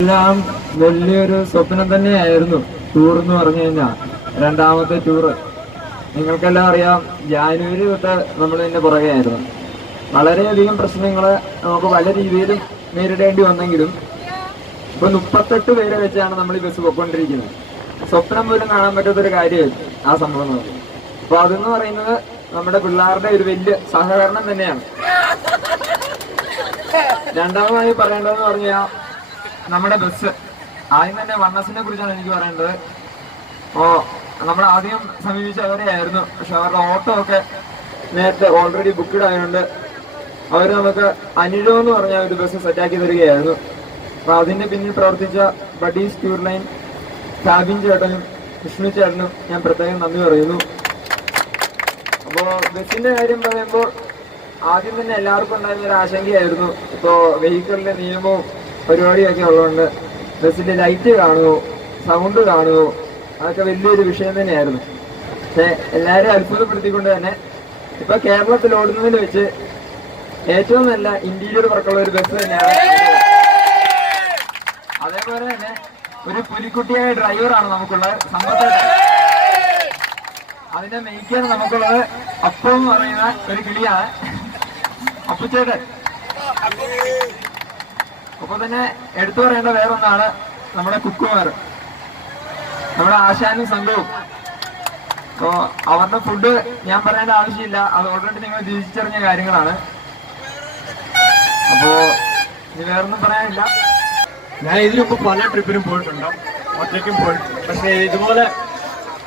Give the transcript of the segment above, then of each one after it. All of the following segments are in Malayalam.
എല്ലാം വലിയൊരു സ്വപ്നം തന്നെയായിരുന്നു ടൂർ എന്ന് പറഞ്ഞു കഴിഞ്ഞാൽ രണ്ടാമത്തെ ടൂറ് നിങ്ങൾക്കെല്ലാം അറിയാം ജാനുവരി തൊട്ട് നമ്മൾ ഇതിന്റെ പുറകെയായിരുന്നു. വളരെയധികം പ്രശ്നങ്ങൾ നമുക്ക് പല രീതിയിലും നേരിടേണ്ടി വന്നെങ്കിലും ഇപ്പൊ മുപ്പത്തെട്ട് പേരെ വെച്ചാണ് നമ്മൾ ഈ ബസ് പോയിക്കൊണ്ടിരിക്കുന്നത്. സ്വപ്നം പോലും കാണാൻ പറ്റാത്തൊരു കാര്യമായിരുന്നു ആ സംഭവം അപ്പൊ അതെന്ന് പറയുന്നത് നമ്മുടെ പിള്ളേരുടെ ഒരു വലിയ സഹകരണം തന്നെയാണ്. രണ്ടാമതായി പറയേണ്ടതെന്ന് പറഞ്ഞാൽ നമ്മുടെ ബസ് ആദ്യം തന്നെ വണ്ണസിനെ കുറിച്ചാണ് എനിക്ക് പറയേണ്ടത്. ഓ നമ്മൾ ആദ്യം സമീപിച്ച അവരെയായിരുന്നു പക്ഷെ അവരുടെ ഓട്ടോ ഒക്കെ നേരത്തെ ഓൾറെഡി ബുക്ക്ഡ് ആയതുകൊണ്ട് അവർ നമുക്ക് അനിഴോ എന്ന് പറഞ്ഞ ഒരു ബസ് സെറ്റാക്കി തരികയായിരുന്നു. അപ്പൊ അതിന്റെ പിന്നിൽ പ്രവർത്തിച്ച ബഡീസ് ടൂർ ലൈൻ സാബിൻ ചേട്ടനും വിഷ്ണു ചേട്ടനും ഞാൻ പ്രത്യേകം നന്ദി പറയുന്നു. അപ്പോ ബസിന്റെ കാര്യം പറയുമ്പോൾ ആദ്യം തന്നെ എല്ലാവർക്കും ഉണ്ടായിരുന്ന ഒരു ആശങ്കയായിരുന്നു. ഇപ്പോ വെഹിക്കിളിന്റെ നിയമവും പരിപാടിയൊക്കെ ഉള്ളതുകൊണ്ട് ബസ്സിന്റെ ലൈറ്റ് കാണുമോ സൗണ്ട് കാണുമോ അതൊക്കെ വലിയൊരു വിഷയം തന്നെയായിരുന്നു. പക്ഷെ എല്ലാവരും അത്ഭുതപ്പെടുത്തിക്കൊണ്ട് തന്നെ ഇപ്പൊ കേരളത്തിൽ ഓടുന്നതിൽ വെച്ച് ഏറ്റവും നല്ല ഇന്റീരിയർ വർക്കുള്ള ഒരു ബസ് തന്നെയാണ് അതേപോലെ തന്നെ ഒരു പുലിക്കുട്ടിയായ ഡ്രൈവറാണ് നമുക്കുള്ളത്. സമ്പത്ത് അതിന്റെ മെയ്ക്കാൻ നമുക്കുള്ളത് അപ്പം എന്ന് പറയുന്ന ഒരു കിളിയാണ്. അപ്പുച്ചേട്ടൻ. അപ്പൊ തന്നെ എടുത്തു പറയേണ്ട വേറൊന്നാണ് നമ്മുടെ കുക്കുമാർ. നമ്മുടെ ആശാനും സംഘവും. അപ്പോ അവരുടെ ഫുഡ് ഞാൻ പറയേണ്ട ആവശ്യമില്ല. അത് ഓൾറെഡി നിങ്ങൾ തിരിച്ചറിഞ്ഞ കാര്യങ്ങളാണ്. അപ്പോ ഇനി വേറൊന്നും പറയാനില്ല. ഞാൻ ഇതിനു പല ട്രിപ്പിനും പോയിട്ടുണ്ട്. ഒറ്റയ്ക്കും പോയിട്ടുണ്ട്. പക്ഷേ ഇതുപോലെ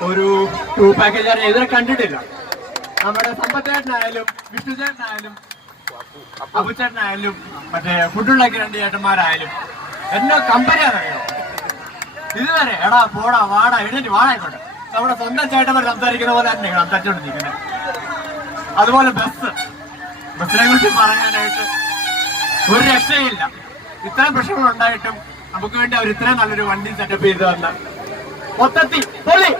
ഒരു ടൂ പാക്കേജ് ഇതുവരെ കണ്ടിട്ടില്ല. നമ്മുടെ സമ്പത്തേട്ടനായാലും വിഷ്ണുചേട്ടനായാലും അബുചേട്ടനായാലും മറ്റേ ഫുഡുണ്ടാക്കിയ രണ്ട് ചേട്ടന്മാരായാലും എന്നെ കമ്പനിയാണറിയോ ഇതുവരെ എടാ പോടാ വാടാ എഴുതി വാടായിക്കോട്ടെ. നമ്മുടെ സ്വന്തം ചേട്ടന്മാർ സംസാരിക്കുന്ന പോലെ തന്നെ സംസാരിച്ചോണ്ടിരിക്കുന്നത് അതുപോലെ ബസ്. ബസ്സിനെ കുറിച്ച് പറയാനായിട്ട് ഒരു രക്ഷയില്ല. ഇത്രയും പ്രശ്നങ്ങൾ ഉണ്ടായിട്ടും നമുക്ക് വേണ്ടി അവർ ഇത്രയും നല്ലൊരു വണ്ടി സെറ്റപ്പ് ചെയ്തു തന്ന മൊത്തത്തിൽ പൊളി.